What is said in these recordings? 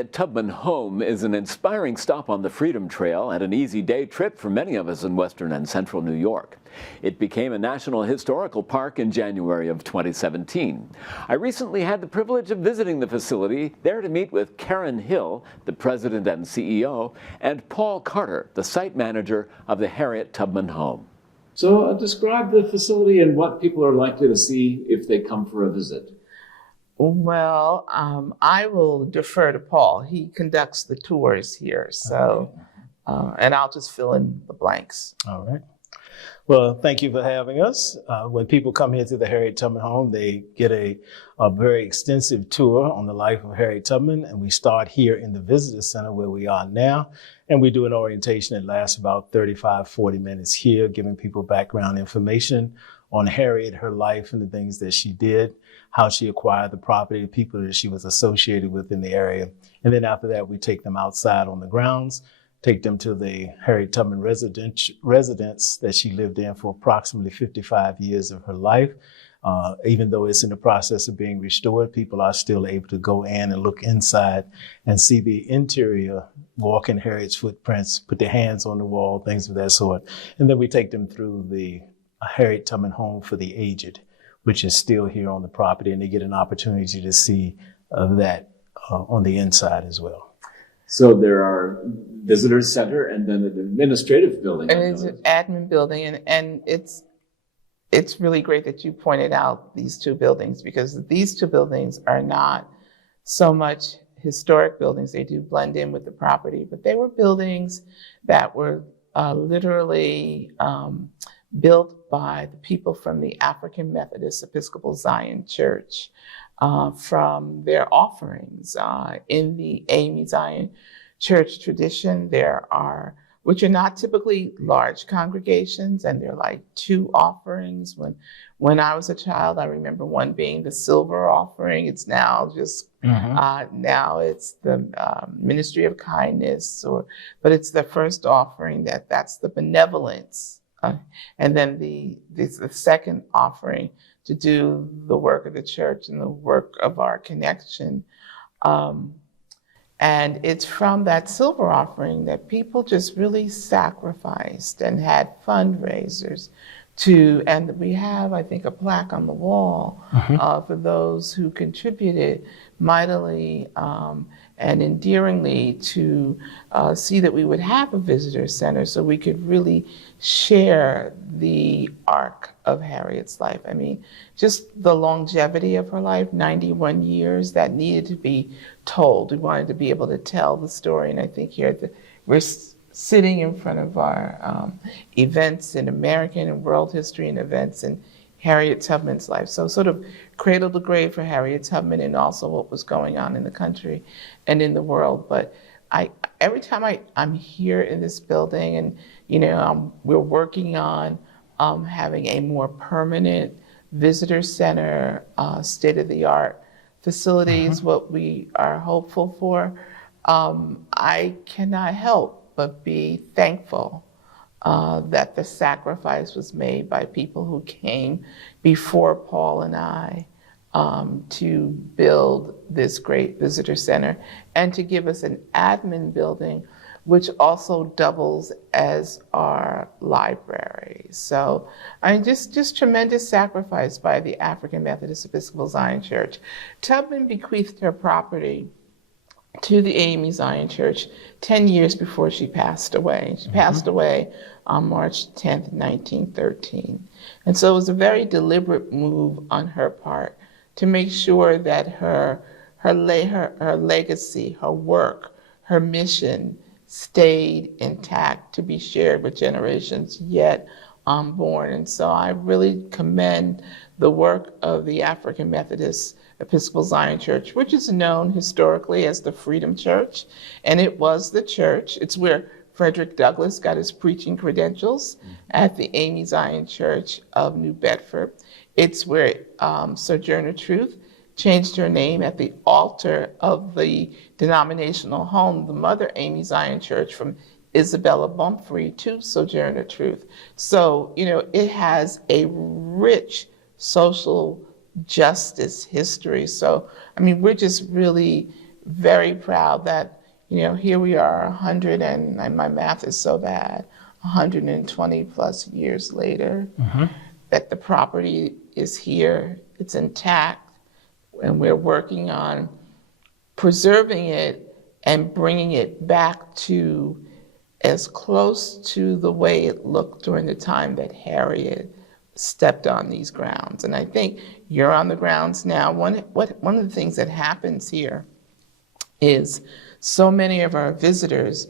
Harriet Tubman Home is an inspiring stop on the Freedom Trail and an easy day trip for many of us in western and central New York. It became a National Historical Park in January of 2017. I recently had the privilege of visiting the facility, there to meet with Karen Hill, the president and CEO, and Paul Carter, the site manager of the Harriet Tubman Home. So describe the facility and what people are likely to see if they come for a visit. Well, I will defer to Paul. He conducts the tours here, so, and I'll just fill in the blanks. All right. Well, thank you for having us. When people come here to the Harriet Tubman Home, they get a very extensive tour on the life of Harriet Tubman, and we start here in the Visitor Center where we are now, and we do an orientation that lasts about 40 minutes here, giving people background information on Harriet, her life, and the things that she did, how she acquired the property, the people that she was associated with in the area. And then after that, we take them outside on the grounds, take them to the Harriet Tubman residence that she lived in for approximately 55 years of her life. Even though it's in the process of being restored, people are still able to go in and look inside and see the interior, walk in Harriet's footprints, put their hands on the wall, things of that sort. And then we take them through the Harriet Tubman Home for the Aged, which is still here on the property, and they get an opportunity to see that on the inside as well. So there are visitor center and then an administrative building. And it's an admin building, and it's really great that you pointed out these two buildings, because these two buildings are not so much historic buildings. They do blend in with the property, but they were buildings that were literally built by the people from the African Methodist Episcopal Zion Church from their offerings. In the AME Zion Church tradition, there are, which are not typically large congregations, and they're like two offerings. When I was a child, I remember one being the silver offering. It's now just, now it's the Ministry of Kindness, but it's the first offering that's the benevolence. And then the second offering to do the work of the church and the work of our connection. And it's from that silver offering that people just really sacrificed and had fundraisers and we have, I think, a plaque on the wall for those who contributed mightily and endearingly to see that we would have a visitor center so we could really share the arc of Harriet's life. I mean, just the longevity of her life, 91 years, that needed to be told. We wanted to be able to tell the story, and I think here we're sitting in front of our events in American and world history and events in Harriet Tubman's life. So sort of cradle to grave for Harriet Tubman and also what was going on in the country and in the world. But every time I'm here in this building, and we're working on having a more permanent visitor center, state-of-the-art facilities, what we are hopeful for. I cannot help but be thankful that the sacrifice was made by people who came before Paul and I to build this great visitor center and to give us an admin building, which also doubles as our library. So I mean, just tremendous sacrifice by the African Methodist Episcopal Zion Church. Tubman bequeathed her property to the AME Zion Church 10 years before she passed away. She passed away on March 10th, 1913. And so it was a very deliberate move on her part to make sure that her legacy, her work, her mission stayed intact to be shared with generations yet unborn. And so I really commend the work of the African Methodist Episcopal Zion Church, which is known historically as the Freedom Church. And it was the church. It's where Frederick Douglass got his preaching credentials at the AME Zion Church of New Bedford. It's where Sojourner Truth changed her name at the altar of the denominational home, the Mother AME Zion Church, from Isabella Bumfree to Sojourner Truth. So, it has a rich social justice history. So, I mean, we're just really very proud that, here we are 100 and my math is so bad, 120 plus years later, that the property is here, it's intact, and we're working on preserving it and bringing it back to as close to the way it looked during the time that Harriet stepped on these grounds. And I think you're on the grounds now. One of the things that happens here is so many of our visitors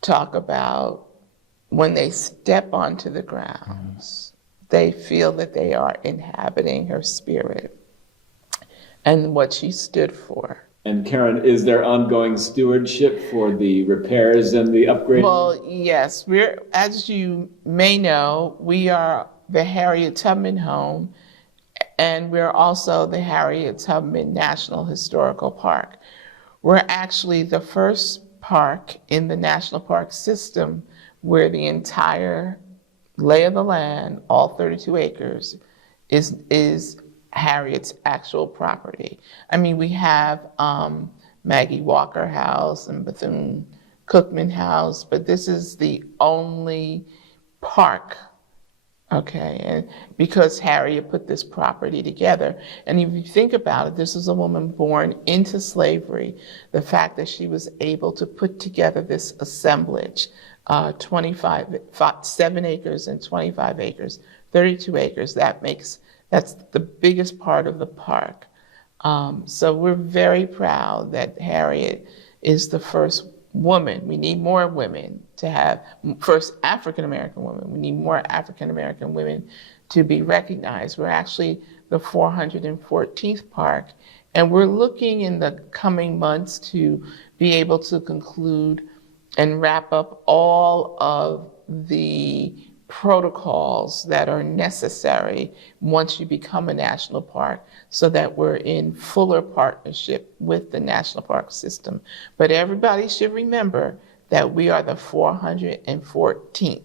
talk about when they step onto the grounds, they feel that they are inhabiting her spirit and what she stood for. And Karen, is there ongoing stewardship for the repairs and the upgrades? Well, yes, as you may know, we are the Harriet Tubman Home, and we're also the Harriet Tubman National Historical Park. We're actually the first park in the national park system where the entire lay of the land, all 32 acres, is Harriet's actual property. I mean, we have Maggie Walker House and Bethune-Cookman House, but this is the only park, okay? And because Harriet put this property together, and if you think about it, this is a woman born into slavery. The fact that she was able to put together this assemblage, 7 acres and 25 acres, 32 acres, that's the biggest part of the park. So we're very proud that Harriet is the first woman. We need more women to have, first African-American women. We need more African-American women to be recognized. We're actually the 414th park, and we're looking in the coming months to be able to conclude and wrap up all of the protocols that are necessary once you become a national park, so that we're in fuller partnership with the national park system. But everybody should remember that we are the 414th.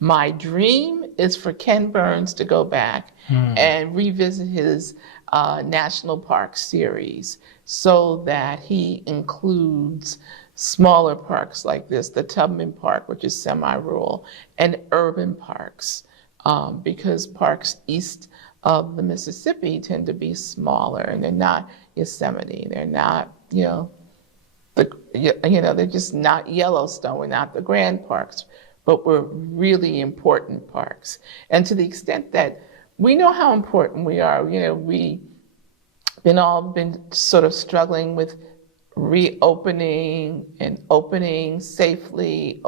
My dream is for Ken Burns to go back and revisit his national park series so that he includes smaller parks like this, the Tubman Park, which is semi-rural, and urban parks, because parks east of the Mississippi tend to be smaller, and they're not Yosemite, they're not, they're just not Yellowstone, we're not the grand parks, but we're really important parks. And to the extent that we know how important we are, we've been sort of struggling with reopening and opening safely,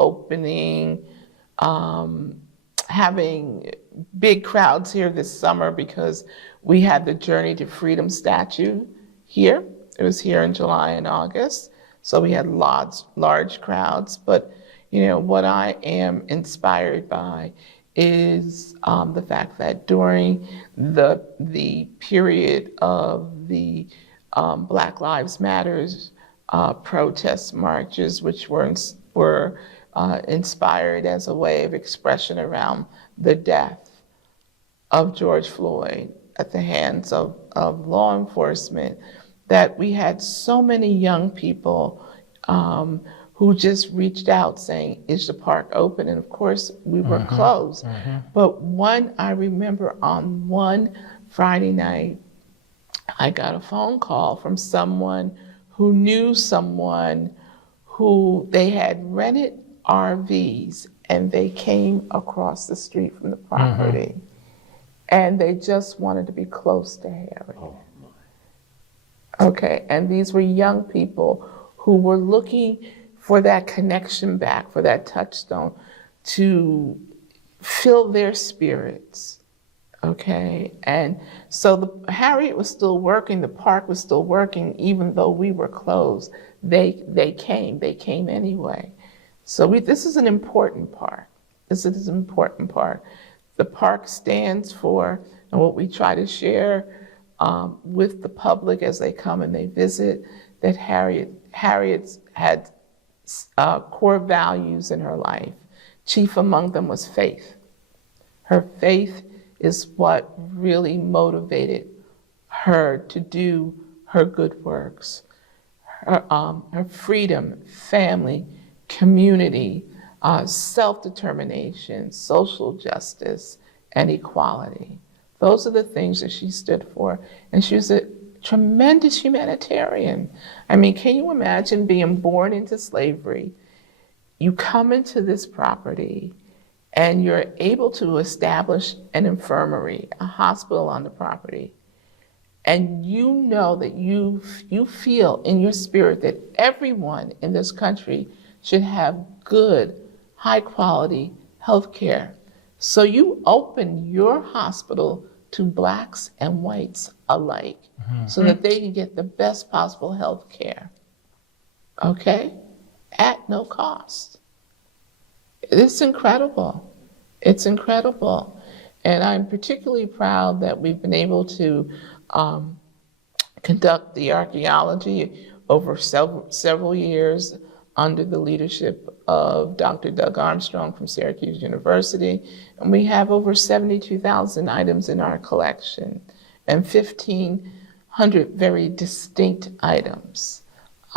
having big crowds here this summer because we had the Journey to Freedom statue here. It was here in July and August, so we had large crowds. But what I am inspired by is the fact that during the period of the Black Lives Matters protest marches, which were inspired as a way of expression around the death of George Floyd at the hands of law enforcement, that we had so many young people who just reached out saying, is the park open? And of course, we were closed. But I remember on one Friday night, I got a phone call from someone who knew someone who they had rented RVs and they came across the street from the property and they just wanted to be close to Harriet. Oh, okay, and these were young people who were looking for that connection back, for that touchstone, to fill their spirits. Okay, and so Harriet was still working, the park was still working, even though we were closed. They came anyway. So this is an important park. This is an important park. The park stands for, and what we try to share with the public as they come and they visit, that Harriet's had core values in her life. Chief among them was faith. Her faith is what really motivated her to do her good works. her freedom, family, community, self-determination, social justice, and equality. Those are the things that she stood for. And she was a tremendous humanitarian. I mean, can you imagine being born into slavery? You come into this property and you're able to establish an infirmary, a hospital on the property. And you know that you feel in your spirit that everyone in this country should have good, high quality health care. So you open your hospital to Blacks and whites alike, so that they can get the best possible health care, okay? At no cost. It's incredible. It's incredible. And I'm particularly proud that we've been able to conduct the archaeology over several years under the leadership of Dr. Doug Armstrong from Syracuse University. And we have over 72,000 items in our collection and 1,500 very distinct items.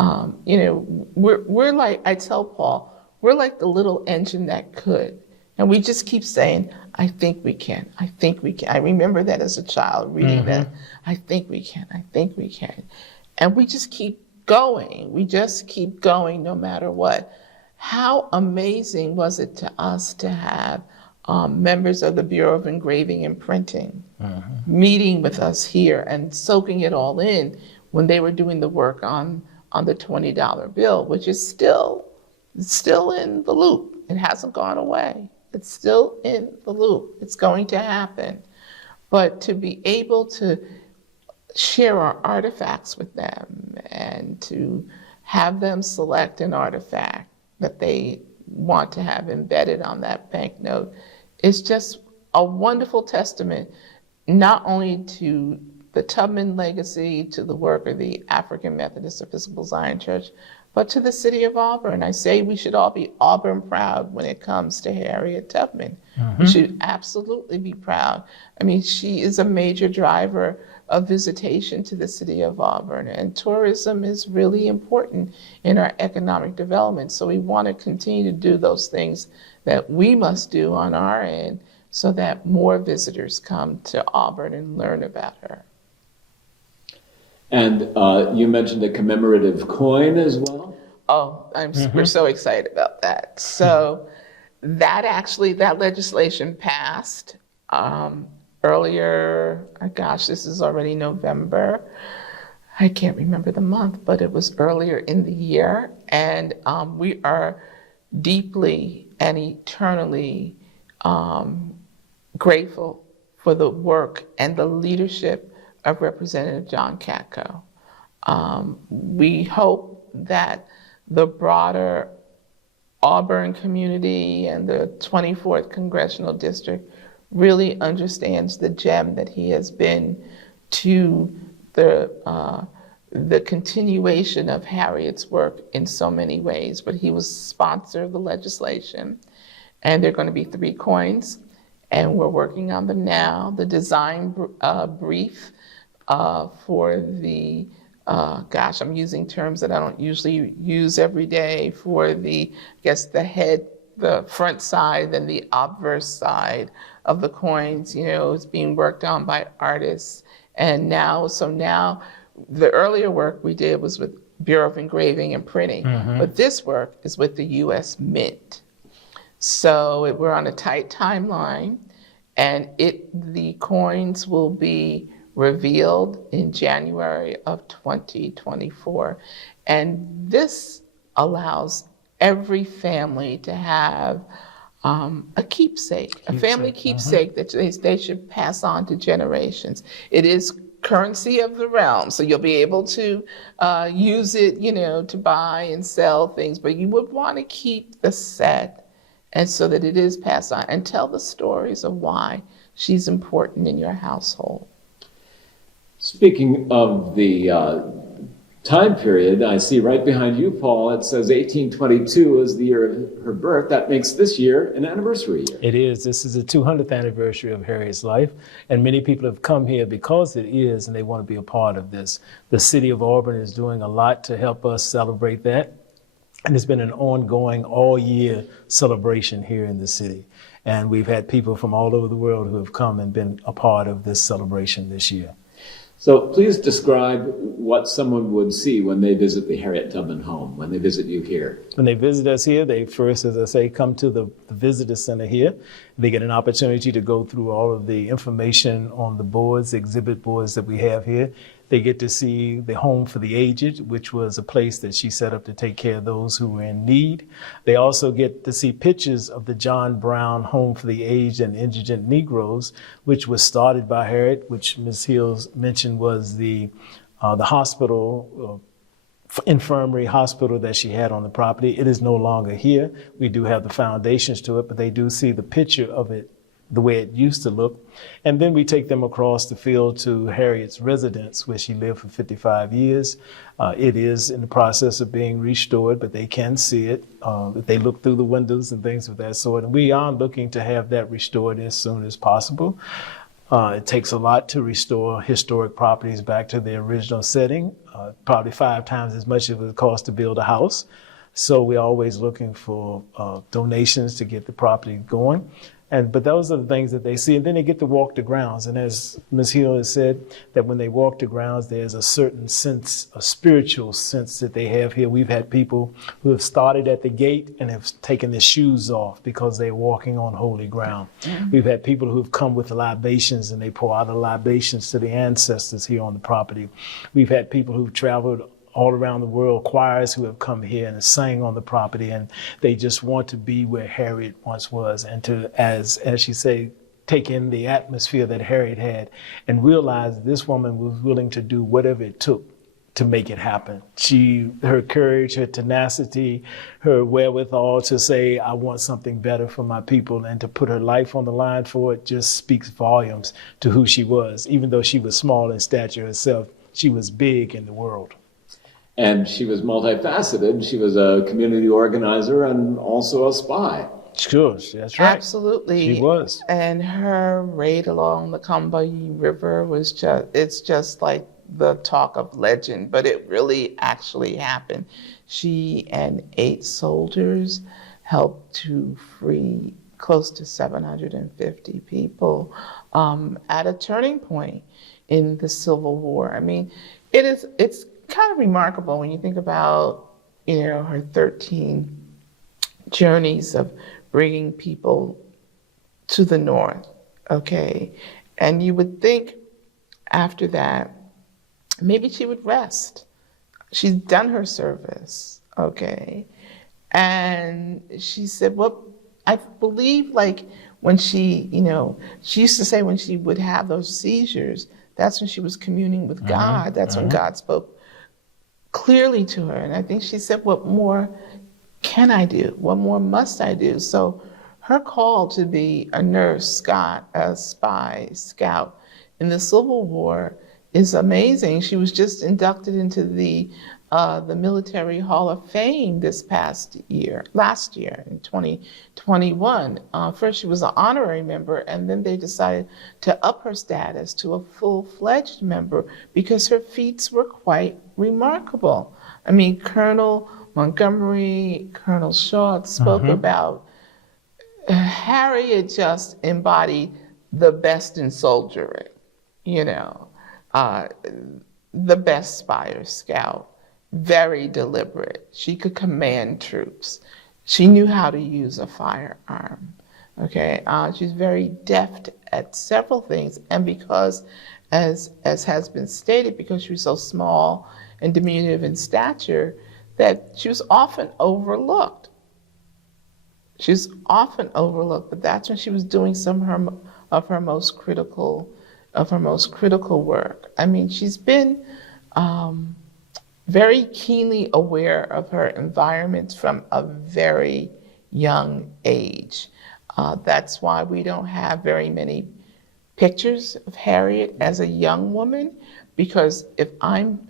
You know, we're like, I tell Paul, we're like the little engine that could. And we just keep saying, I think we can, I think we can. I remember that as a child reading that, I think we can, I think we can. And we just keep going. We just keep going no matter what. How amazing was it to us to have members of the Bureau of Engraving and Printing meeting with us here and soaking it all in when they were doing the work on the $20 bill, which is still in the loop. It hasn't gone away. It's still in the loop. It's going to happen. But to be able to share our artifacts with them and to have them select an artifact that they want to have embedded on that banknote is just a wonderful testament, not only to the Tubman legacy, to the work of the African Methodist Episcopal Zion Church, but to the city of Auburn. I say we should all be Auburn proud when it comes to Harriet Tubman. We should absolutely be proud. I mean, she is a major driver of visitation to the city of Auburn, and tourism is really important in our economic development. So we want to continue to do those things that we must do on our end so that more visitors come to Auburn and learn about her. And you mentioned a commemorative coin as well? Oh, we're so excited about that. So that legislation passed earlier, gosh, this is already November. I can't remember the month, but it was earlier in the year. And we are deeply and eternally grateful for the work and the leadership of Representative John Katko. We hope that the broader Auburn community and the 24th Congressional District really understands the gem that he has been to the continuation of Harriet's work in so many ways. But he was sponsor of the legislation, and there are going to be 3 coins, and we're working on them now. The design brief for the, I'm using terms that I don't usually use every day, for the, the front side and the obverse side of the coins, is being worked on by artists. And now the earlier work we did was with Bureau of Engraving and Printing, but this work is with the U.S. Mint. So we're on a tight timeline, and the coins will be revealed in January of 2024. And this allows every family to have a keepsake, a family keepsake that they should pass on to generations. It is currency of the realm, so you'll be able to use it, to buy and sell things, but you would want to keep the set, and so that it is passed on, and tell the stories of why she's important in your household. Speaking of the time period. I see right behind you, Paul, it says 1822 is the year of her birth. That makes this year an anniversary year. It is. This is the 200th anniversary of Harriet's life, and many people have come here because it is, and they want to be a part of this. The city of Auburn is doing a lot to help us celebrate that, and it's been an ongoing all-year celebration here in the city. And we've had people from all over the world who have come and been a part of this celebration this year. So please describe what someone would see when they visit the Harriet Tubman Home, when they visit you here. When they visit us here, they first, as I say, come to the visitor center here. They get an opportunity to go through all of the information on the boards, the exhibit boards that we have here. They get to see the Home for the Aged, which was a place that she set up to take care of those who were in need. They also get to see pictures of the John Brown Home for the Aged and Indigent Negroes, which was started by Harriet, which Ms. Hills mentioned was the hospital, infirmary hospital that she had on the property. It is no longer here. We do have the foundations to it, but they do see the picture of it the way it used to look. And then we take them across the field to Harriet's residence, where she lived for 55 years. It is in the process of being restored, but they can see it. They look through the windows and things of that sort. And we are looking to have that restored as soon as possible. It takes a lot to restore historic properties back to their original setting, probably 5 times as much as it would cost to build a house. So we're always looking for donations to get the property going. But those are the things that they see. And then they get to walk the grounds. And as Ms. Hill has said, that when they walk the grounds, there's a certain sense, a spiritual sense that they have here. We've had people who have started at the gate and have taken their shoes off because they're walking on holy ground. Mm-hmm. We've had people who've come with libations and they pour out the libations to the ancestors here on the property. We've had people who've traveled all around the world, choirs who have come here and sang on the property, and they just want to be where Harriet once was, and to, as she say, take in the atmosphere that Harriet had, and realize this woman was willing to do whatever it took to make it happen. Her courage, her tenacity, her wherewithal to say, I want something better for my people, and to put her life on the line for it just speaks volumes to who she was. Even though she was small in stature herself, she was big in the world. And she was multifaceted. She was a community organizer and also a spy. Sure, that's right. Absolutely. She was. And her raid along the Combahee River was it's just like the talk of legend, but it really actually happened. She and 8 soldiers helped to free close to 750 people at a turning point in the Civil War. I mean, it's kind of remarkable when you think about, her 13 journeys of bringing people to the North, okay? And you would think after that, maybe she would rest. She's done her service, okay? And she said, well, I believe like when she used to say when she would have those seizures, that's when she was communing with God. That's when God spoke clearly to her. And I think she said, what more can I do? What more must I do? So her call to be a nurse, a spy, scout in the Civil War is amazing. She was just inducted into the Military Hall of Fame last year in 2021. First she was an honorary member, and then they decided to up her status to a full-fledged member because her feats were quite remarkable. I mean, Colonel Montgomery, Colonel Shaw spoke about Harriet just embodied the best in soldiering, the best spy or scout. Very deliberate. She could command troops. She knew how to use a firearm. Okay, she's very deft at several things, and because, as has been stated, because she was so small and diminutive in stature, that she was often overlooked. She was often overlooked, but that's when she was doing some of her most critical work. I mean, she's been very keenly aware of her environment from a very young age. That's why we don't have very many pictures of Harriet as a young woman, because if I'm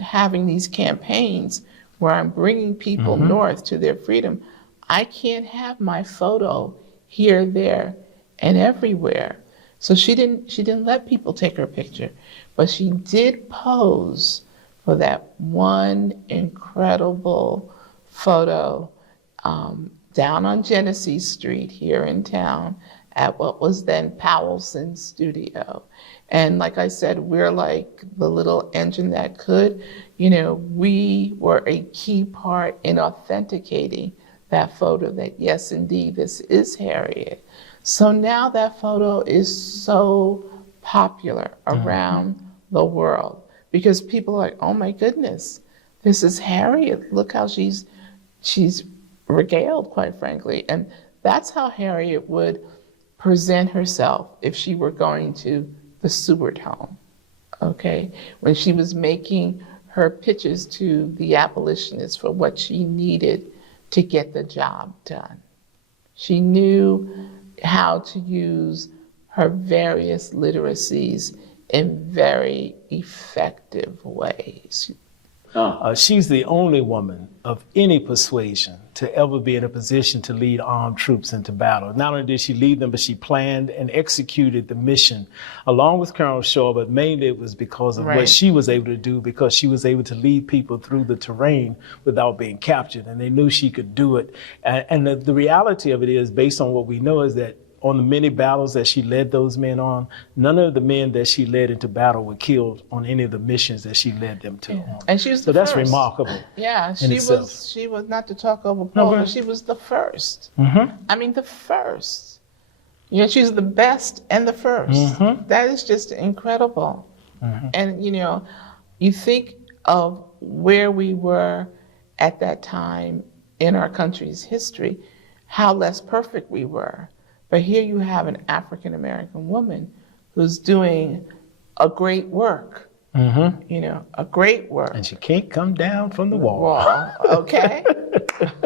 having these campaigns where I'm bringing people north to their freedom, I can't have my photo here, there, and everywhere. So she didn't let people take her picture, but she did pose for that one incredible photo down on Genesee Street here in town at what was then Powelson's studio. And like I said, we're like the little engine that could. We were a key part in authenticating that photo that, yes, indeed, this is Harriet. So now that photo is so popular around the world because people are like, oh my goodness, this is Harriet. Look how she's regaled, quite frankly. And that's how Harriet would present herself if she were going to the Seward home, okay? When she was making her pitches to the abolitionists for what she needed to get the job done. She knew how to use her various literacies in very effective ways. She's the only woman of any persuasion to ever be in a position to lead armed troops into battle. Not only did she lead them, but she planned and executed the mission along with Colonel Shaw, but mainly it was because of what she was able to do, because she was able to lead people through the terrain without being captured, and they knew she could do it. And the reality of it is, based on what we know, is that on the many battles that she led those men on, none of the men that she led into battle were killed on any of the missions that she led them to. Yeah. And she was the first. So that's remarkable. Yeah, she was not to talk over Paul, but she was the first. I mean, the first. She's the best and the first. That is just incredible. And, you think of where we were at that time in our country's history, how less perfect we were. But here you have an African-American woman who's doing a great work, a great work. And she can't come down from the wall. Okay,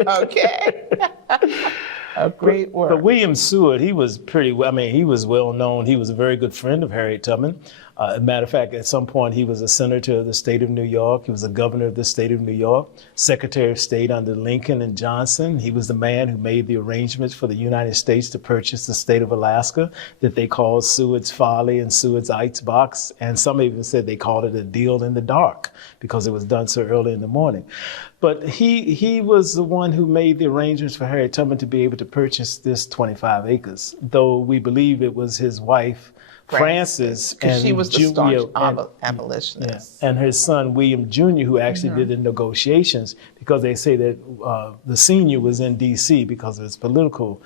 okay. A great work. But William Seward, he was he was well known. He was a very good friend of Harriet Tubman. As a matter of fact, at some point, he was a senator of the state of New York. He was a governor of the state of New York, Secretary of State under Lincoln and Johnson. He was the man who made the arrangements for the United States to purchase the state of Alaska that they called Seward's Folly and Seward's Icebox. And some even said they called it a deal in the dark because it was done so early in the morning. But he was the one who made the arrangements for Harriet Tubman to be able to purchase this 25 acres, though we believe it was his wife, Frances, and she was the staunch abolitionist. And his son, William Jr., who actually did the negotiations, because they say that the senior was in D.C. because of his political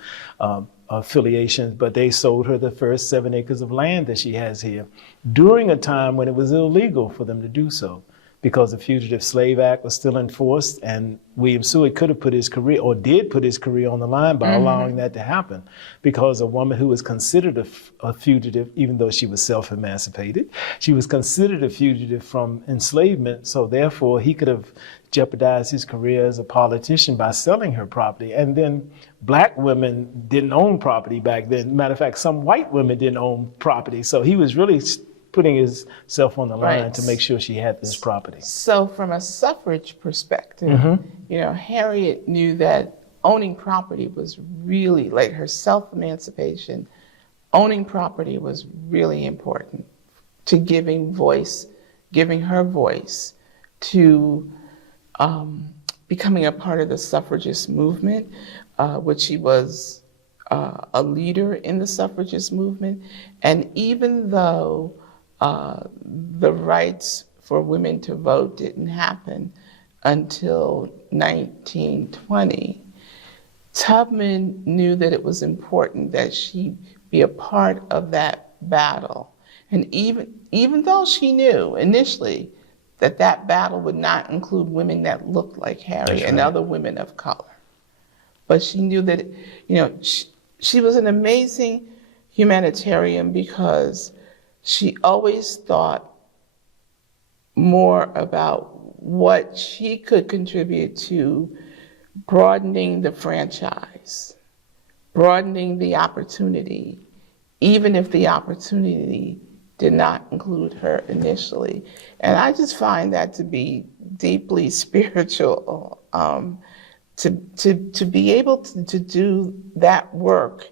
affiliations, but they sold her the first 7 acres of land that she has here during a time when it was illegal for them to do so, because the Fugitive Slave Act was still enforced, and William Seward could have put his career, or did put his career on the line by allowing that to happen, because a woman who was considered a fugitive, even though she was self-emancipated, she was considered a fugitive from enslavement, so therefore he could have jeopardized his career as a politician by selling her property. And then black women didn't own property back then. Matter of fact, some white women didn't own property, so he was really putting himself on the line to make sure she had this property. So from a suffrage perspective, Harriet knew that owning property was really, like her self-emancipation, owning property was really important to giving her voice to becoming a part of the suffragist movement, which she was a leader in the suffragist movement. And even though the rights for women to vote didn't happen until 1920, Tubman knew that it was important that she be a part of that battle. And even though she knew initially that that battle would not include women that looked like Harriet and other women of color, but she knew that, she was an amazing humanitarian because she always thought more about what she could contribute to broadening the franchise, broadening the opportunity, even if the opportunity did not include her initially. And I just find that to be deeply spiritual, to be able to do that work,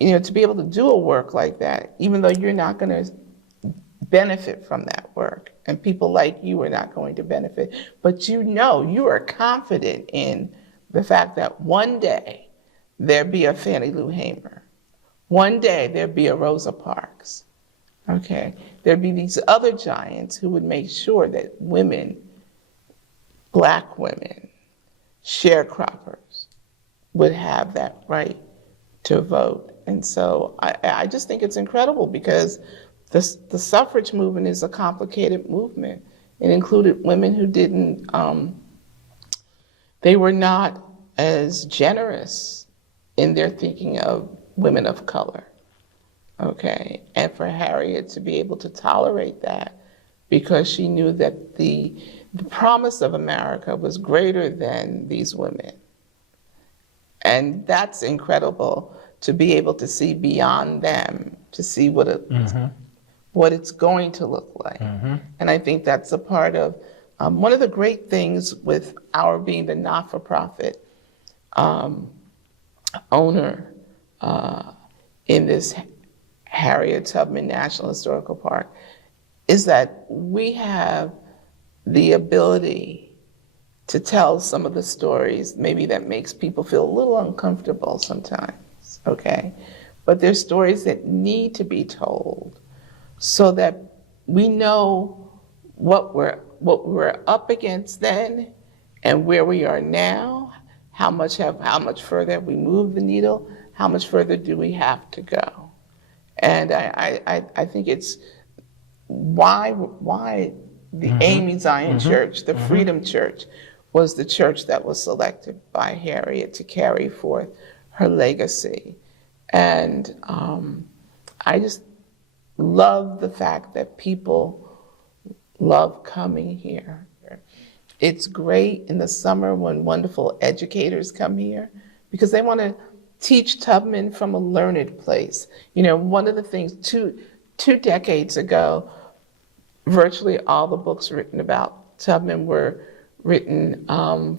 to be able to do a work like that, even though you're not going to benefit from that work, and people like you are not going to benefit, but you are confident in the fact that one day there'll be a Fannie Lou Hamer. One day there'll be a Rosa Parks. Okay, there'd be these other giants who would make sure that women, Black women, sharecroppers, would have that right to vote. And so I just think it's incredible, because the suffrage movement is a complicated movement. It included women who didn't, they were not as generous in their thinking of women of color. Okay, and for Harriet to be able to tolerate that, because she knew that the promise of America was greater than these women. And that's incredible, to be able to see beyond them, to see what it's going to look like. And I think that's a part of one of the great things with our being the not-for-profit owner in this Harriet Tubman National Historical Park, is that we have the ability to tell some of the stories maybe that makes people feel a little uncomfortable sometimes, okay? But there's stories that need to be told so that we know what we're up against then and where we are now, how much further have we moved the needle, how much further do we have to go? And I think it's why the Amy Zion Church, the Freedom Church, was the church that was selected by Harriet to carry forth her legacy. And I just love the fact that people love coming here. It's great in the summer when wonderful educators come here, because they want to teach Tubman from a learned place. One of the things, two decades ago, virtually all the books written about Tubman were written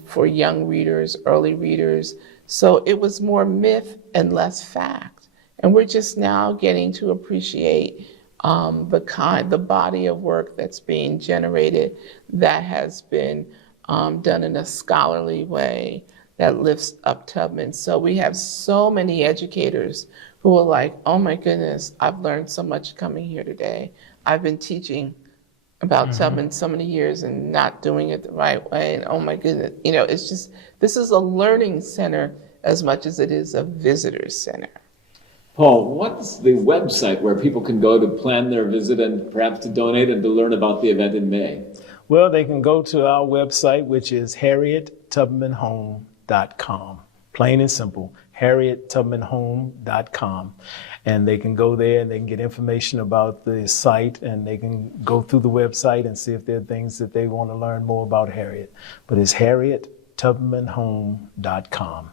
for young readers, early readers. So it was more myth and less fact. And we're just now getting to appreciate the body of work that's being generated, that has been done in a scholarly way, that lifts up Tubman. So we have so many educators who are like, oh my goodness, I've learned so much coming here today. I've been teaching about Tubman so many years and not doing it the right way. And oh my goodness, it's just, this is a learning center as much as it is a visitor center. Paul, what's the website where people can go to plan their visit and perhaps to donate and to learn about the event in May? Well, they can go to our website, which is harriettubmanhome.com. Plain and simple, harriettubmanhome.com. And they can go there and they can get information about the site, and they can go through the website and see if there are things that they want to learn more about Harriet. But it's harriettubmanhome.com.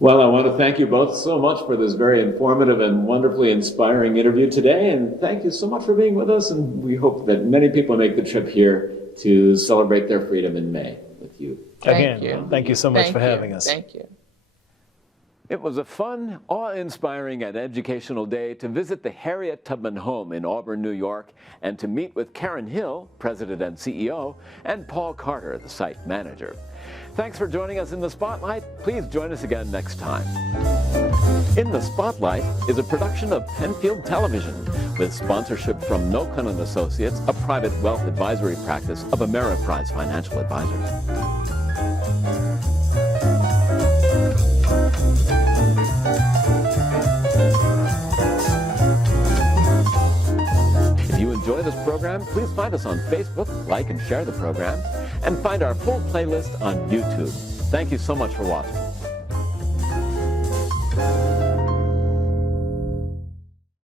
Well, I want to thank you both so much for this very informative and wonderfully inspiring interview today. And thank you so much for being with us. And we hope that many people make the trip here to celebrate their freedom in May with you. Thank you so much for having us. Thank you. It was a fun, awe-inspiring, and educational day to visit the Harriet Tubman Home in Auburn, New York, and to meet with Karen Hill, President and CEO, and Paul Carter, the site manager. Thanks for joining us in the Spotlight. Please join us again next time. In the Spotlight is a production of Penfield Television with sponsorship from Nokan & Associates, a private wealth advisory practice of Ameriprise Financial Advisors. If you enjoy this program, please find us on Facebook, like and share the program, and find our full playlist on YouTube. Thank you so much for watching.